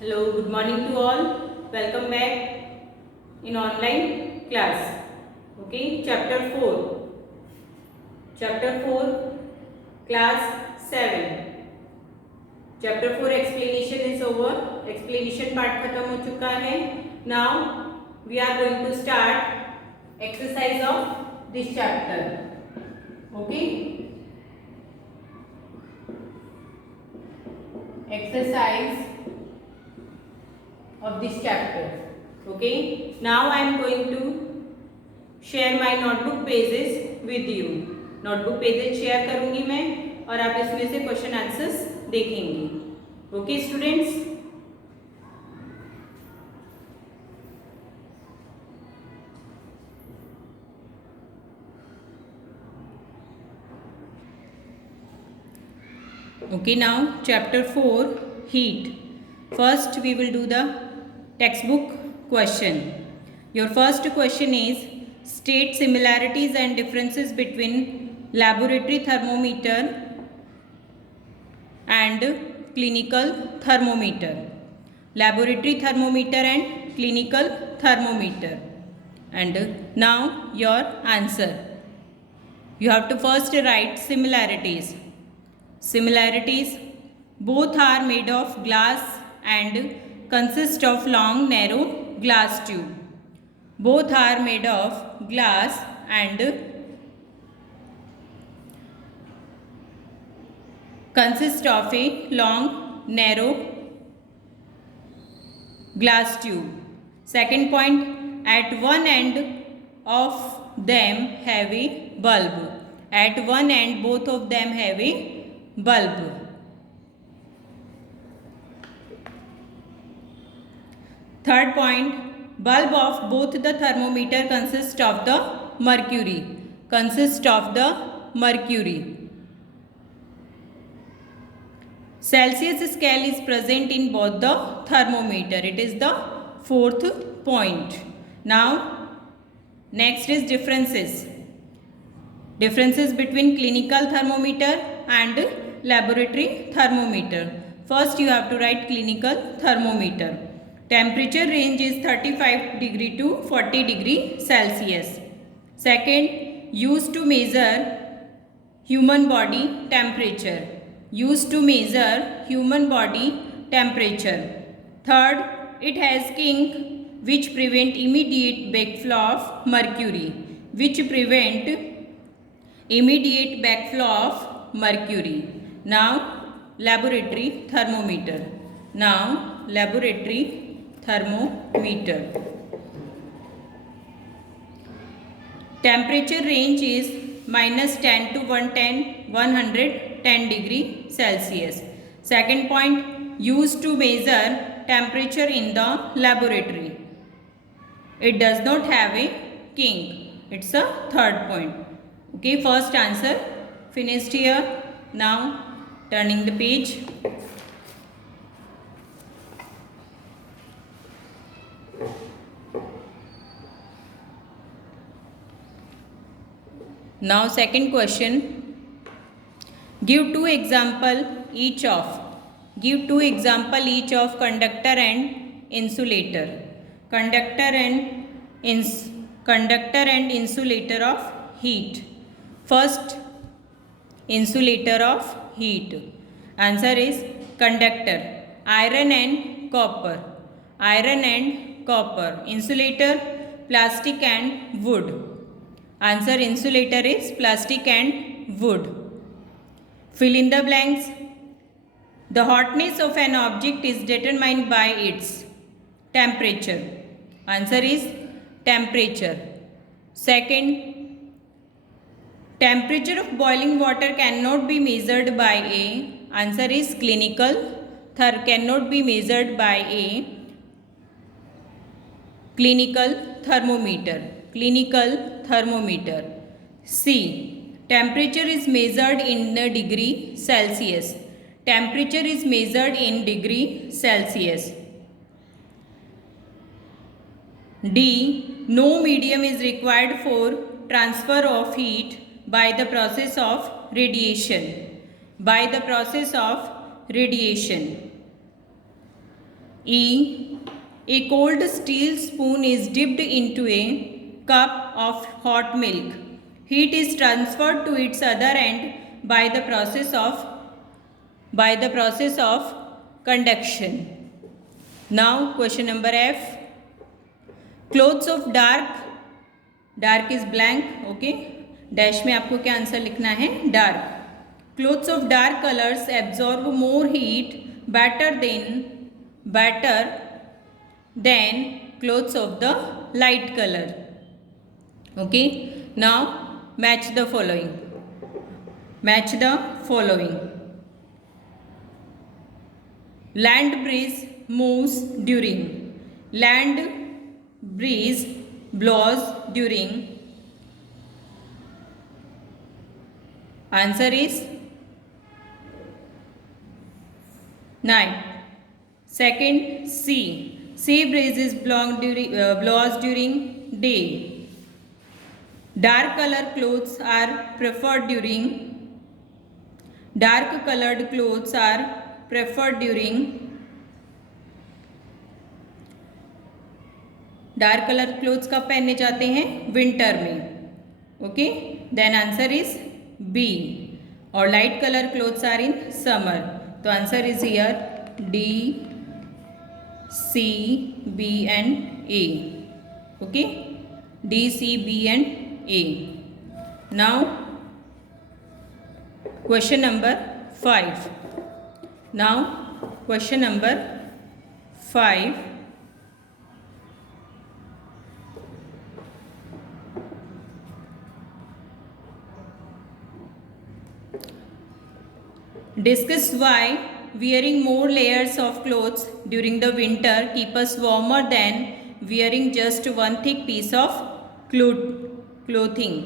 Hello, good morning to all. Welcome back in online class. Okay, chapter 4. Chapter 4, class 7. Chapter 4 explanation is over. Explanation part खत्म हो चुका है. Now we are going to start exercise of this chapter. Okay. Exercise of this chapter. Okay, now I am going to share my notebook pages with you. notebook pages share करूंगी मैं और आप इसमें से क्वेश्चन आंसर्स देखेंगे. Okay students. Okay, now chapter 4, heat. First we will do the textbook question. Your first question is state similarities and differences between laboratory thermometer and clinical thermometer. Laboratory thermometer and clinical thermometer. And now your answer. You have to first write similarities. Similarities: both are made of glass and consist of long narrow glass tube. Both are made of glass and consist of a long narrow glass tube. Second point, at one end of them have a bulb. At one end both of them have a bulb. Third point, bulb of both the thermometer consist of the mercury. Consist of the mercury. Celsius scale is present in both the thermometer. It is the fourth point. Now, next is differences. Differences between clinical thermometer and laboratory thermometer. First, you have to write clinical thermometer. Temperature range is 35 degree to 40 degree Celsius. Second, used to measure human body temperature. Used to measure human body temperature. Third, it has kink which prevent immediate backflow of mercury. Which prevent immediate backflow of mercury. Now, laboratory thermometer. Now, laboratory thermometer. Temperature range is -10 to 110 degree Celsius. Second point, used to measure temperature in the laboratory. It does not have a kink. It's a third point. Okay, first answer finished here. Now, turning the page. Now second question, give two example each of conductor and insulator. Conductor and insulator of heat. First, insulator of heat. Answer is conductor, iron and copper. Iron and copper. Insulator, plastic and wood. Answer, insulator is plastic and wood. Fill in the blanks. The hotness of an object is determined by its temperature. Answer is temperature. Second, temperature of boiling water cannot be measured by a. Answer is clinical. Cannot be measured by a clinical thermometer. Clinical thermometer. C. Temperature is measured in degree Celsius. Temperature is measured in degree Celsius. D. No medium is required for transfer of heat by the process of radiation. By the process of radiation. E. A cold steel spoon is dipped into a cup of hot milk. Heat is transferred to its other end by the process of conduction. Now question number F. Clothes of dark is blank, okay. Dash में आपको क्या answer लिखना है? Dark. Clothes of dark colors absorb more heat better than clothes of the light color. Okay. Now match the following. Land breeze moves during. Land breeze blows during. Answer is night. Second, sea breeze is blows during day. Dark colored clothes are preferred during. Dark colored clothes are preferred during. Dark colour clothes कब पहनने जाते हैं? Winter में. Okay. Then answer is B. और light colour clothes are in summer. तो answer is here D, C, B and A. Okay. D, C, B and A. Now question number 5. Now question number 5. Discuss why wearing more layers of clothes during the winter keep us warmer than wearing just one thick piece of clothing.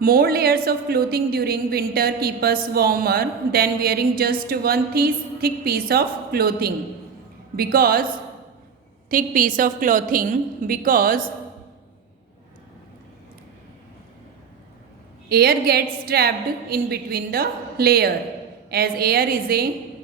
More layers of clothing during winter keep us warmer than wearing just one thick piece of clothing. Because air gets trapped in between the layer. As air is a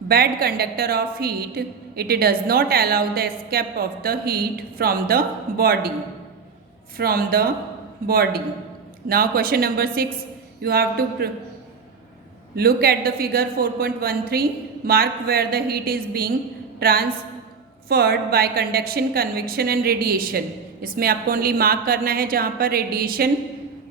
bad conductor of heat, it does not allow the escape of the heat from the body. Now question number 6. You have to look at the figure 4.13. Mark where the heat is being transferred by conduction, convection and radiation. इसमें आपको only mark करना है जहाँ पर radiation,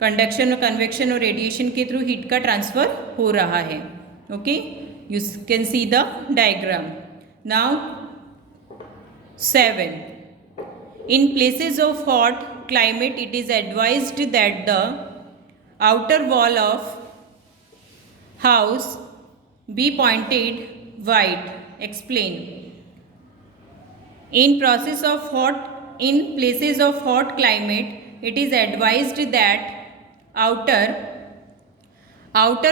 conduction और convection और radiation के through heat का ट्रांसफ़र हो रहा है. Okay. You can see the diagram. Now 7. In places of hot climate, it is advised that the outer wall of house be painted white. Explain. In places of hot climate, it is advised that outer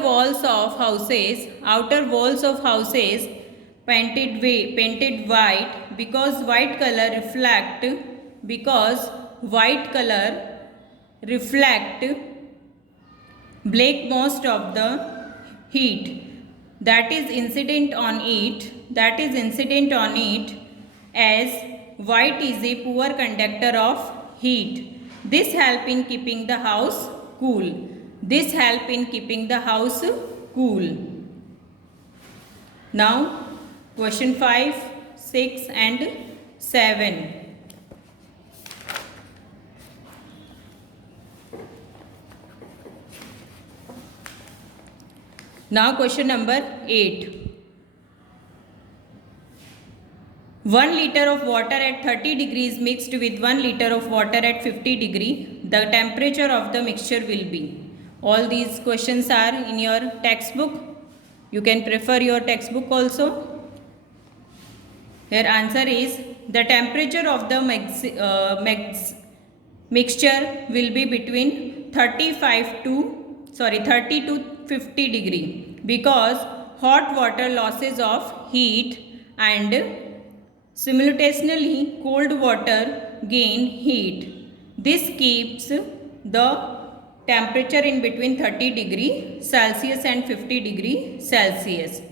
walls of houses painted white because white color reflect black most of the heat that is incident on it, as white is a poor conductor of heat. This help in keeping the house cool. Now question 5, 6 and 7. Now question number 8. 1 liter of water at 30 degrees mixed with 1 liter of water at 50 degree. The temperature of the mixture will be. All these questions are in your textbook. You can prefer your textbook also. Here answer is the temperature of the mixture will be between 30 to 50 degree because hot water losses of heat and simultaneously cold water gain heat. This keeps the temperature in between 30 degree Celsius and 50 degree Celsius.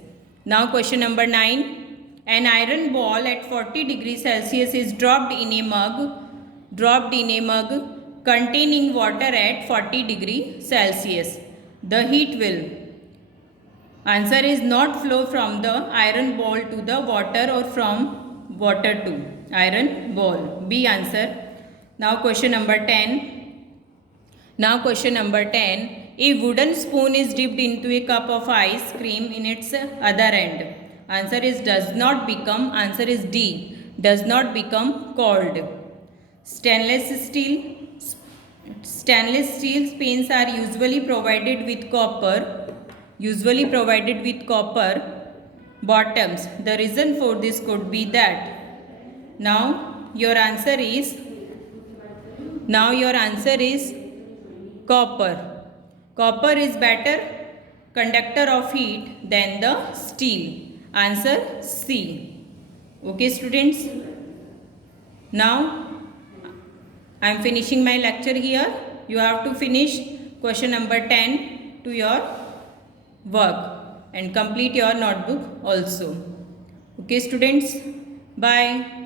Now question number 9. An iron ball at 40 degrees Celsius is dropped in a mug containing water at 40 degrees Celsius. The heat will, answer is, not flow from the iron ball to the water or from water to iron ball. B answer. Now question number 10. A wooden spoon is dipped into a cup of ice cream in its other end. Answer is does not become, answer is D, does not become cold. Stainless steel spoons are usually provided with copper bottoms. The reason for this could be that. Now your answer is copper. Copper is better conductor of heat than the steel. Answer C. Okay students. Now I am finishing my lecture here. You have to finish question number 10 to your work and complete your notebook also. Okay students. Bye.